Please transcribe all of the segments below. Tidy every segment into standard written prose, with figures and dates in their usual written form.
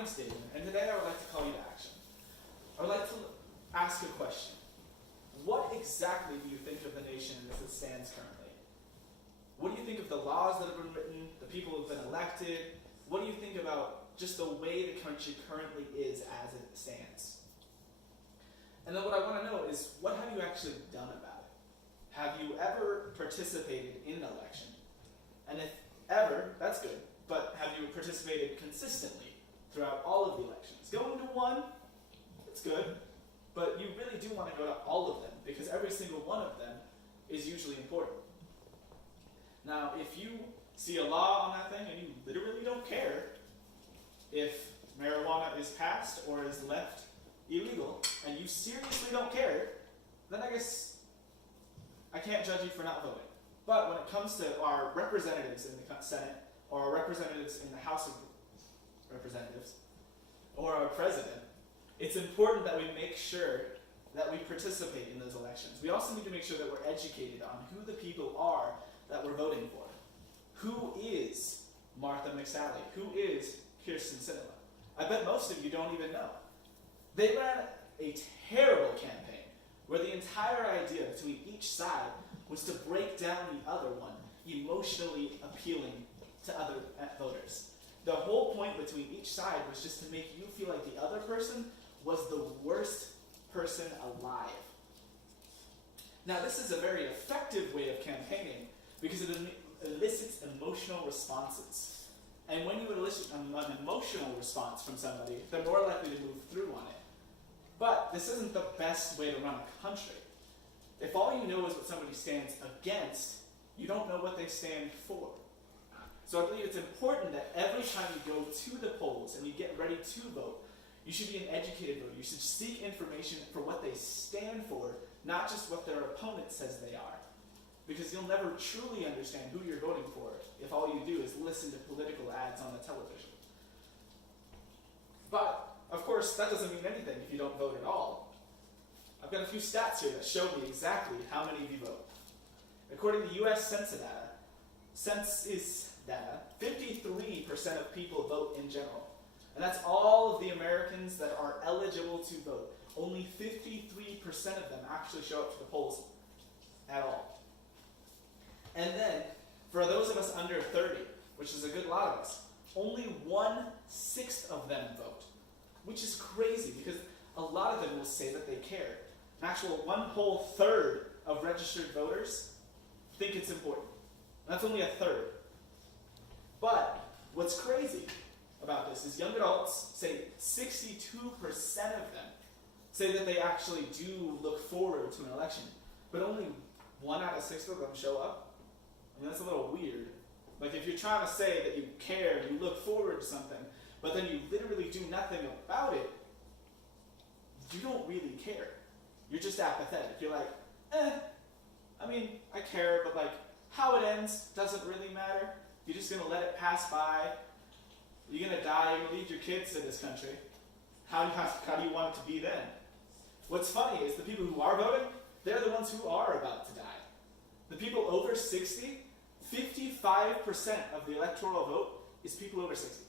name's David, and today I would like to call you to action. I would like to ask a question. What exactly do you think of the nation as it stands currently? What do you think of the laws that have been written, the people who have been elected? What do you think about just the way the country currently is as it stands? And then what I want to know is, what have you actually done about it? Have you ever participated in an election? And if ever, that's good, but have you participated consistently throughout all of the elections? Going to one, it's good, but you really do want to go to all of them, because every single one of them is usually important. Now, if you see a law on that thing and you literally don't care if marijuana is passed or is left illegal, and you seriously don't care, then I guess I can't judge you for not voting. But when it comes to our representatives in the Senate, or our representatives in the House of Representatives, or our president, it's important that we make sure that we participate in those elections. We also need to make sure that we're educated on who the people are that we're voting for. Who is Martha McSally? Who is Kirsten Sinema? I bet most of you don't even know. They ran a terrible campaign where the entire idea between each side was to break down the other one, emotionally appealing to other voters. The whole point between each side was just to make you feel like the other person was the worst person alive. Now, this is a very effective way of campaigning because it elicits emotional responses. And when you elicit an emotional response from somebody, they're more likely to move through on it. But this isn't the best way to run a country. If all you know is what somebody stands against, you don't know what they stand for. So I believe it's important that every time you go to the polls and you get ready to vote, you should be an educated voter. You should seek information for what they stand for, not just what their opponent says they are. Because you'll never truly understand who you're voting for if all you do is listen to political ads on the television. But, of course, that doesn't mean anything if you don't vote at all. I've got a few stats here that show me exactly how many of you vote. According to U.S. Census data, 53% of people vote in general. And that's all of the Americans that are eligible to vote. Only 53% of them actually show up to the polls at all. And then, for those of us under 30, which is a good lot of us, only 1/6 of them vote. Which is crazy, because a lot of them will say that they care. An actual 1/3 of registered voters think it's important. And that's only 1/3. But what's crazy about this is young adults say 62% of them say that they actually do look forward to an election. But only 1 out of 6 of them show up. I mean, that's a little weird. Like, if you're trying to say that you care and you look forward to something, but then you literally do nothing about it, you don't really care. You're just apathetic. You're like, I mean, I care, but like, how it ends doesn't really matter. You're just going to let it pass by. You're going to die. You're going to leave your kids to this country. How do you want it to be then? What's funny is the people who are voting, they're the ones who are about to die. The people over 60, 55% of the electoral vote is people over 60.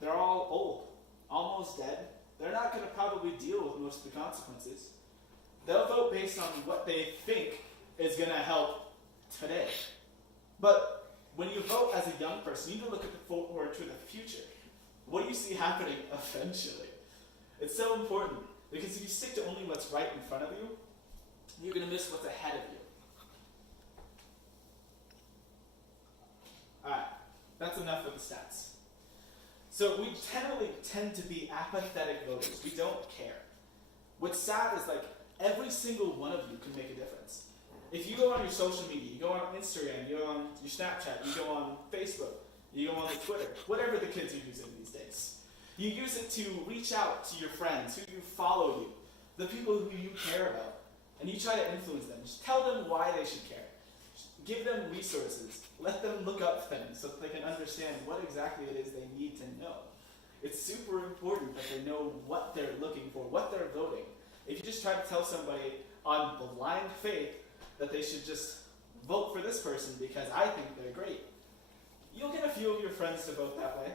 They're all old, almost dead. They're not going to probably deal with most of the consequences. They'll vote based on what they think is going to help today. But when you vote as a young person, you need to look forward to the future. What do you see happening eventually? It's so important, because if you stick to only what's right in front of you, you're going to miss what's ahead of you. Alright, that's enough of the stats. So we generally tend to be apathetic voters. We don't care. What's sad is, like, every single one of you can make a difference. If you go on your social media, you go on Instagram, you go on your Snapchat, you go on Facebook, you go on the Twitter, whatever the kids are using these days. You use it to reach out to your friends who follow you, the people who you care about, and you try to influence them. Just tell them why they should care. Just give them resources. Let them look up things so that they can understand what exactly it is they need to know. It's super important that they know what they're looking for, what they're voting. If you just try to tell somebody on blind faith that they should just vote for this person because I think they're great, you'll get a few of your friends to vote that way.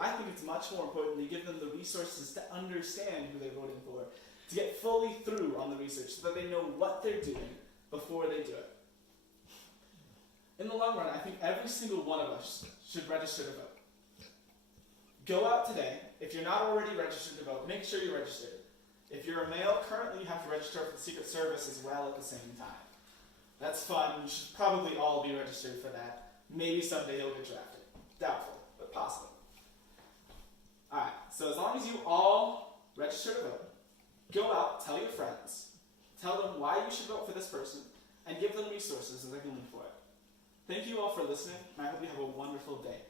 I think it's much more important to give them the resources to understand who they're voting for, to get fully through on the research so that they know what they're doing before they do it. In the long run, I think every single one of us should register to vote. Go out today. If you're not already registered to vote, make sure you're registered. If you're a male, currently you have to register for the Secret Service as well at the same time. That's fun. You should probably all be registered for that. Maybe someday you'll get drafted. Doubtful, but possible. Alright, so as long as you all register to vote, go out, tell your friends, tell them why you should vote for this person, and give them resources that they can look for it. Thank you all for listening, and I hope you have a wonderful day.